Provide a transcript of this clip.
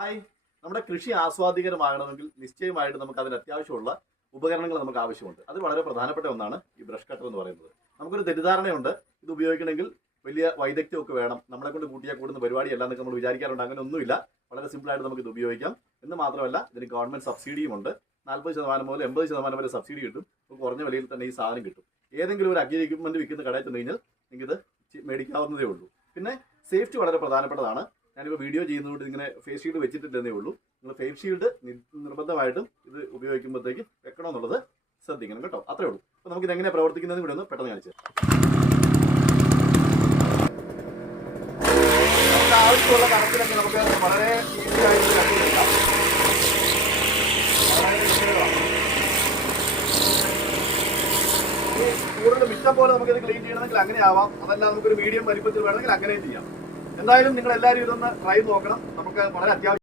Hi, നമ്മുടെ കൃഷി ആസ്വാദികരമാകണമെങ്കിൽ നിശ്ചയമായിട്ട് നമുക്ക് അതിന് അത്യാവശ്യമുള്ള ഉപകരണങ്ങൾ നമുക്ക് ആവശ്യമുണ്ട്. അത് വളരെ പ്രധാനപ്പെട്ട ഒന്നാണ് ഈ ബ്രഷ് കട്ടർ എന്ന് പറയുന്നത്. നമുക്കൊരു തെറ്റിദ്ധാരണയുണ്ട്, ഇത് ഉപയോഗിക്കണമെങ്കിൽ വലിയ വൈദഗ്ധ്യമൊക്കെ വേണം, നമ്മളെ കൊണ്ട് കൂട്ടിയാൽ കൂടുന്ന പരിപാടിയല്ല എന്നൊക്കെ നമ്മൾ വിചാരിക്കാറുണ്ട്. അങ്ങനെ ഒന്നുമില്ല, വളരെ സിമ്പിളായിട്ട് നമുക്ക് ഇത് ഉപയോഗിക്കാം. എന്ന് മാത്രമല്ല, ഇതിന് ഗവൺമെന്റ് സബ്സിഡിയും ഉണ്ട്. 40% മുതൽ 80% വരെ സബ്സിഡി കിട്ടും. കുറഞ്ഞ വിലയിൽ തന്നെ ഈ സാധനം കിട്ടും. ഏതെങ്കിലും ഒരു അഗ്രി എക്യുപ്മെന്റ് വിൽക്കുന്ന കടയിൽ ചെന്ന് കഴിഞ്ഞാൽ നിങ്ങൾക്ക് ഇത് മേടിക്കാവുന്നതേ ഉള്ളൂ. പിന്നെ സേഫ്റ്റി വളരെ പ്രധാനപ്പെട്ടതാണ്. ഞാനിപ്പോൾ വീഡിയോ ചെയ്യുന്നതുകൊണ്ട് ഇങ്ങനെ ഫേസ് ഷീൽഡ് വെച്ചിട്ടില്ലെന്നേ ഉള്ളൂ. നിങ്ങൾ ഫേസ് ഷീൽഡ് നിർബന്ധമായിട്ടും ഇത് ഉപയോഗിക്കുമ്പോഴത്തേക്ക് വെക്കണമെന്നുള്ളത് ശ്രദ്ധിക്കണം കേട്ടോ. അത്രേ ഉള്ളൂ. അപ്പോൾ നമുക്ക് ഇതെങ്ങനെ പ്രവർത്തിക്കുന്നതും കൂടെ ഒന്ന് പെട്ടെന്ന് കാണിച്ചു. നമുക്ക് ആവശ്യമുള്ള കണക്കിലൊക്കെ നമുക്ക് വളരെ ഈസി ആയിട്ട് കണ്ടുപിടിക്കാം. കൂടുതൽ മിച്ചം പോലെ നമുക്കിത് ക്ലീൻ ചെയ്യണമെങ്കിൽ അങ്ങനെ ആവാം. അതല്ല നമുക്കൊരു മീഡിയം വലിപ്പത്തിൽ വേണമെങ്കിൽ അങ്ങനെയും ചെയ്യാം. എന്തായാലും നിങ്ങൾ എല്ലാവരും ഇതൊന്ന് ട്രൈ നോക്കണം. നമുക്ക് വളരെ അത്യാവശ്യം